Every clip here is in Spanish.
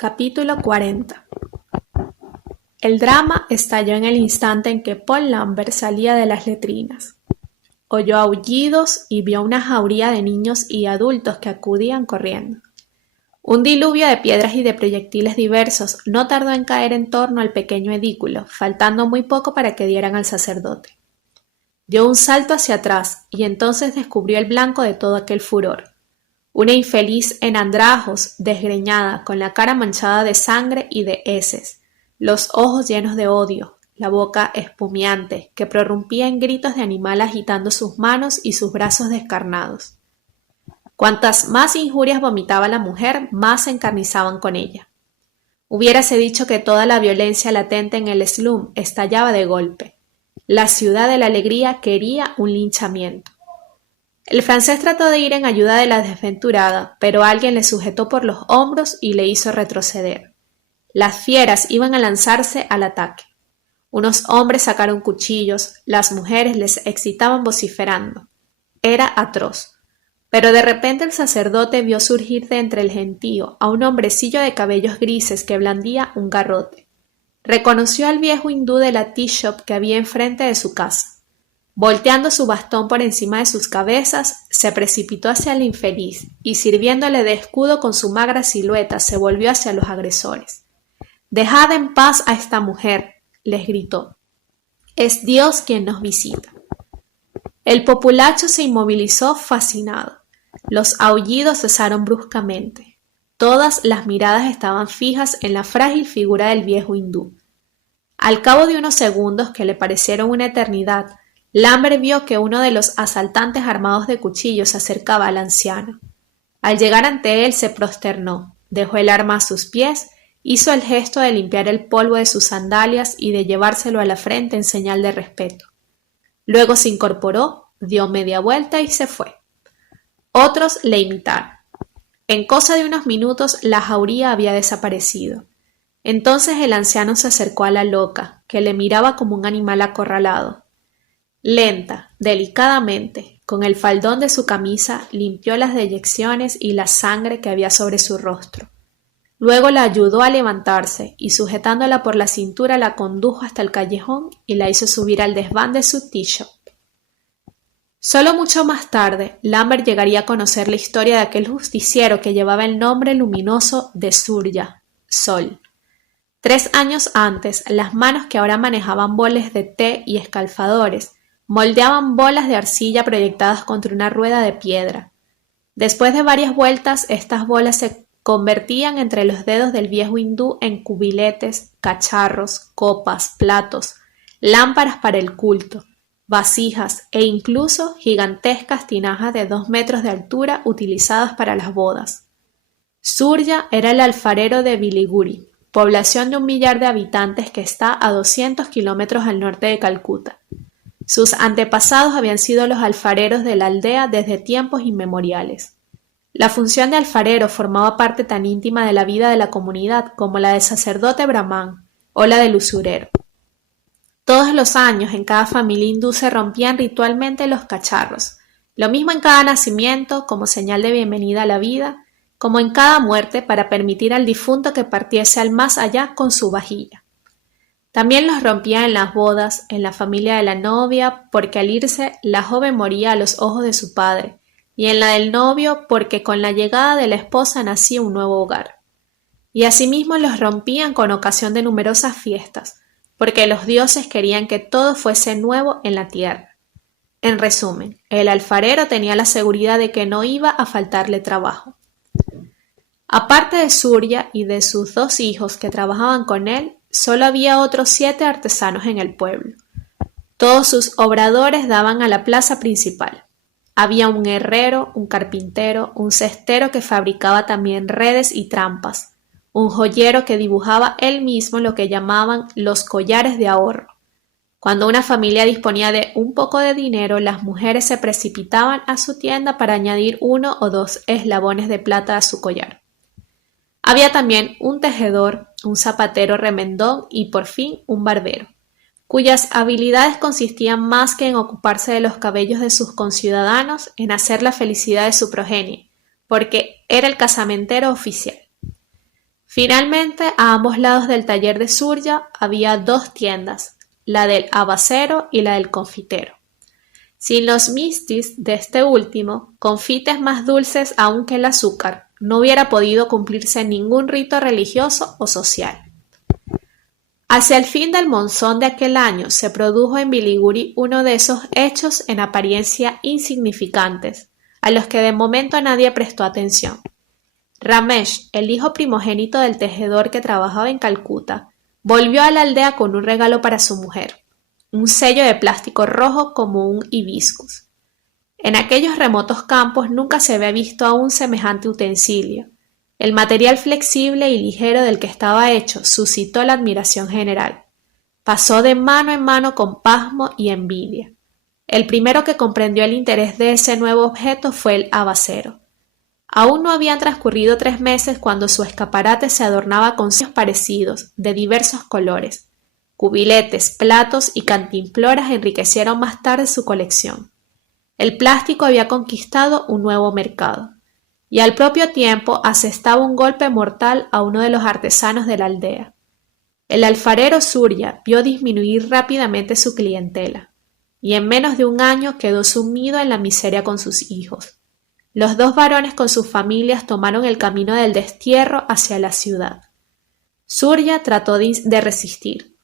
Capítulo 40. El drama estalló en el instante en que Paul Lambert salía de las letrinas. Oyó aullidos y vio una jauría de niños y adultos que acudían corriendo. Un diluvio de piedras y de proyectiles diversos no tardó en caer en torno al pequeño edículo, faltando muy poco para que dieran al sacerdote. Dio un salto hacia atrás y entonces descubrió el blanco de todo aquel furor. Una infeliz en andrajos, desgreñada, con la cara manchada de sangre y de heces, los ojos llenos de odio, la boca espumeante, que prorrumpía en gritos de animal agitando sus manos y sus brazos descarnados. Cuantas más injurias vomitaba la mujer, más se encarnizaban con ella. Hubiérase dicho que toda la violencia latente en el slum estallaba de golpe. La ciudad de la alegría quería un linchamiento. El francés trató de ir en ayuda de la desventurada, pero alguien le sujetó por los hombros y le hizo retroceder. Las fieras iban a lanzarse al ataque. Unos hombres sacaron cuchillos, las mujeres les excitaban vociferando. Era atroz. Pero de repente el sacerdote vio surgir de entre el gentío a un hombrecillo de cabellos grises que blandía un garrote. Reconoció al viejo hindú de la tea shop que había enfrente de su casa. Volteando su bastón por encima de sus cabezas, se precipitó hacia el infeliz y, sirviéndole de escudo con su magra silueta, se volvió hacia los agresores. «Dejad en paz a esta mujer», les gritó. «Es Dios quien nos visita». El populacho se inmovilizó fascinado. Los aullidos cesaron bruscamente. Todas las miradas estaban fijas en la frágil figura del viejo hindú. Al cabo de unos segundos que le parecieron una eternidad, Lambert vio que uno de los asaltantes armados de cuchillos se acercaba al anciano. Al llegar ante él se prosternó, dejó el arma a sus pies, hizo el gesto de limpiar el polvo de sus sandalias y de llevárselo a la frente en señal de respeto. Luego se incorporó, dio media vuelta y se fue. Otros le imitaron. En cosa de unos minutos la jauría había desaparecido. Entonces el anciano se acercó a la loca, que le miraba como un animal acorralado. Lenta, delicadamente, con el faldón de su camisa, limpió las deyecciones y la sangre que había sobre su rostro. Luego la ayudó a levantarse y, sujetándola por la cintura, la condujo hasta el callejón y la hizo subir al desván de su tea shop. Solo mucho más tarde, Lambert llegaría a conocer la historia de aquel justiciero que llevaba el nombre luminoso de Surya, Sol. 3 años antes, las manos que ahora manejaban boles de té y escalfadores moldeaban bolas de arcilla proyectadas contra una rueda de piedra. Después de varias vueltas, estas bolas se convertían entre los dedos del viejo hindú en cubiletes, cacharros, copas, platos, lámparas para el culto, vasijas e incluso gigantescas tinajas de 2 metros de altura utilizadas para las bodas. Surya era el alfarero de Siliguri, población de 1 millar de habitantes que está a 200 kilómetros al norte de Calcuta. Sus antepasados habían sido los alfareros de la aldea desde tiempos inmemoriales. La función de alfarero formaba parte tan íntima de la vida de la comunidad como la de sacerdote brahmán o la del usurero. Todos los años en cada familia hindú se rompían ritualmente los cacharros, lo mismo en cada nacimiento como señal de bienvenida a la vida, como en cada muerte para permitir al difunto que partiese al más allá con su vajilla. También los rompían en las bodas, en la familia de la novia, porque al irse la joven moría a los ojos de su padre, y en la del novio porque con la llegada de la esposa nacía un nuevo hogar. Y asimismo los rompían con ocasión de numerosas fiestas, porque los dioses querían que todo fuese nuevo en la tierra. En resumen, el alfarero tenía la seguridad de que no iba a faltarle trabajo. Aparte de Surya y de sus 2 hijos que trabajaban con él, solo había otros 7 artesanos en el pueblo. Todos sus obradores daban a la plaza principal. Había un herrero, un carpintero, un cestero que fabricaba también redes y trampas, un joyero que dibujaba él mismo lo que llamaban los collares de ahorro. Cuando una familia disponía de un poco de dinero, las mujeres se precipitaban a su tienda para añadir 1 o 2 eslabones de plata a su collar. Había también un tejedor, un zapatero remendón y, por fin, un barbero, cuyas habilidades consistían más que en ocuparse de los cabellos de sus conciudadanos, en hacer la felicidad de su progenie, porque era el casamentero oficial. Finalmente, a ambos lados del taller de Surya había 2 tiendas, la del abacero y la del confitero. Sin los mistis de este último, confites más dulces aún que el azúcar, no hubiera podido cumplirse ningún rito religioso o social. Hacia el fin del monzón de aquel año se produjo en Siliguri uno de esos hechos en apariencia insignificantes, a los que de momento nadie prestó atención. Ramesh, el hijo primogénito del tejedor que trabajaba en Calcuta, volvió a la aldea con un regalo para su mujer, un sello de plástico rojo como un hibiscus. En aquellos remotos campos nunca se había visto aún semejante utensilio. El material flexible y ligero del que estaba hecho suscitó la admiración general. Pasó de mano en mano con pasmo y envidia. El primero que comprendió el interés de ese nuevo objeto fue el abacero. Aún no habían transcurrido 3 meses cuando su escaparate se adornaba con sellos parecidos, de diversos colores. Cubiletes, platos y cantimploras enriquecieron más tarde su colección. El plástico había conquistado un nuevo mercado. Y al propio tiempo asestaba un golpe mortal a uno de los artesanos de la aldea. El alfarero Surya vio disminuir rápidamente su clientela, y en menos de un año quedó sumido en la miseria con sus hijos. Los 2 varones con sus familias tomaron el camino del destierro hacia la ciudad. Surya trató de resistir.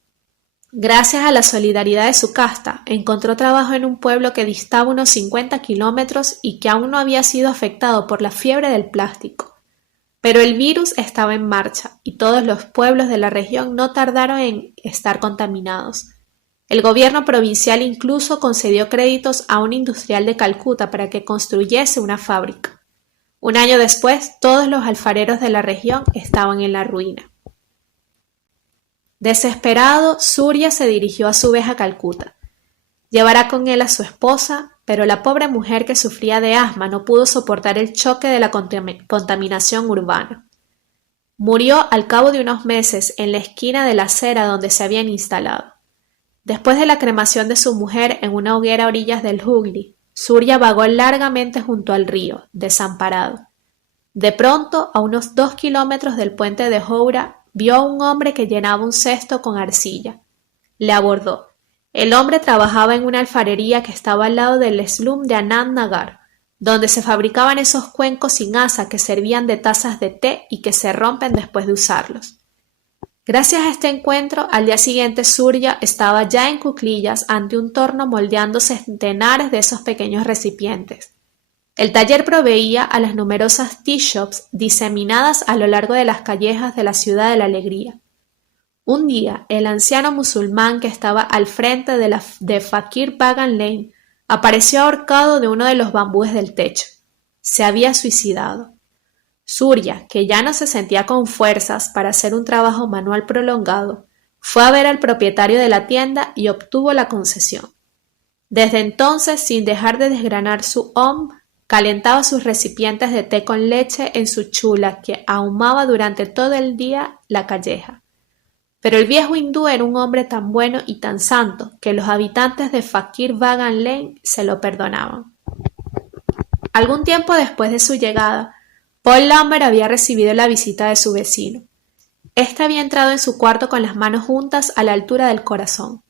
Gracias a la solidaridad de su casta, encontró trabajo en un pueblo que distaba unos 50 kilómetros y que aún no había sido afectado por la fiebre del plástico. Pero el virus estaba en marcha y todos los pueblos de la región no tardaron en estar contaminados. El gobierno provincial incluso concedió créditos a un industrial de Calcuta para que construyese una fábrica. Un año después, todos los alfareros de la región estaban en la ruina. Desesperado, Surya se dirigió a su vez a Calcuta. Llevará con él a su esposa, pero la pobre mujer que sufría de asma no pudo soportar el choque de la contaminación urbana. Murió al cabo de unos meses en la esquina de la acera donde se habían instalado. Después de la cremación de su mujer en una hoguera a orillas del Hooghly, Surya vagó largamente junto al río, desamparado. De pronto, a unos 2 kilómetros del puente de Howrah, vio a un hombre que llenaba un cesto con arcilla. Le abordó. El hombre trabajaba en una alfarería que estaba al lado del slum de Anand Nagar, donde se fabricaban esos cuencos sin asa que servían de tazas de té y que se rompen después de usarlos. Gracias a este encuentro, al día siguiente Surya estaba ya en cuclillas ante un torno moldeando centenares de esos pequeños recipientes. El taller proveía a las numerosas tea shops diseminadas a lo largo de las callejas de la ciudad de la alegría. Un día, el anciano musulmán que estaba al frente de Fakir Bagan Lane apareció ahorcado de uno de los bambúes del techo. Se había suicidado. Surya, que ya no se sentía con fuerzas para hacer un trabajo manual prolongado, fue a ver al propietario de la tienda y obtuvo la concesión. Desde entonces, sin dejar de desgranar su calentaba sus recipientes de té con leche en su chula que ahumaba durante todo el día la calleja. Pero el viejo hindú era un hombre tan bueno y tan santo que los habitantes de Fakir Bagan Lane se lo perdonaban. Algún tiempo después de su llegada, Paul Lambert había recibido la visita de su vecino. Este había entrado en su cuarto con las manos juntas a la altura del corazón.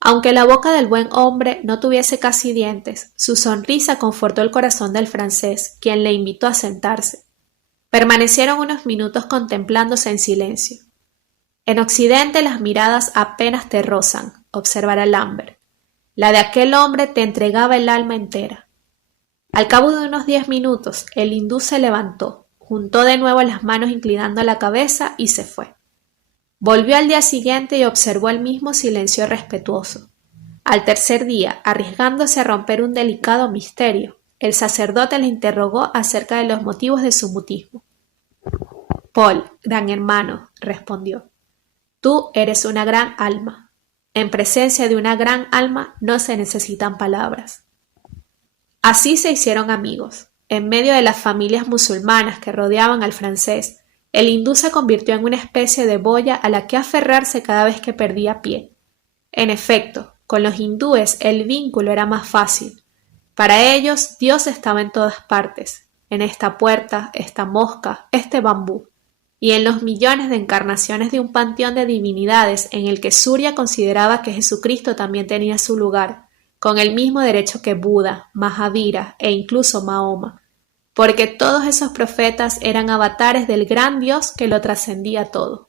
Aunque la boca del buen hombre no tuviese casi dientes, su sonrisa confortó el corazón del francés, quien le invitó a sentarse. Permanecieron unos minutos contemplándose en silencio. En Occidente las miradas apenas te rozan, observara Lambert. La de aquel hombre te entregaba el alma entera. Al cabo de unos 10 minutos, el hindú se levantó, juntó de nuevo las manos inclinando la cabeza y se fue. Volvió al día siguiente y observó el mismo silencio respetuoso. Al tercer día, arriesgándose a romper un delicado misterio, el sacerdote le interrogó acerca de los motivos de su mutismo. Paul, gran hermano, respondió, tú eres una gran alma. En presencia de una gran alma no se necesitan palabras. Así se hicieron amigos. En medio de las familias musulmanas que rodeaban al francés, el hindú se convirtió en una especie de boya a la que aferrarse cada vez que perdía pie. En efecto, con los hindúes el vínculo era más fácil. Para ellos, Dios estaba en todas partes, en esta puerta, esta mosca, este bambú. y en los millones de encarnaciones de un panteón de divinidades en el que Surya consideraba que Jesucristo también tenía su lugar, con el mismo derecho que Buda, Mahavira e incluso Mahoma, porque todos esos profetas eran avatares del gran Dios que lo trascendía todo.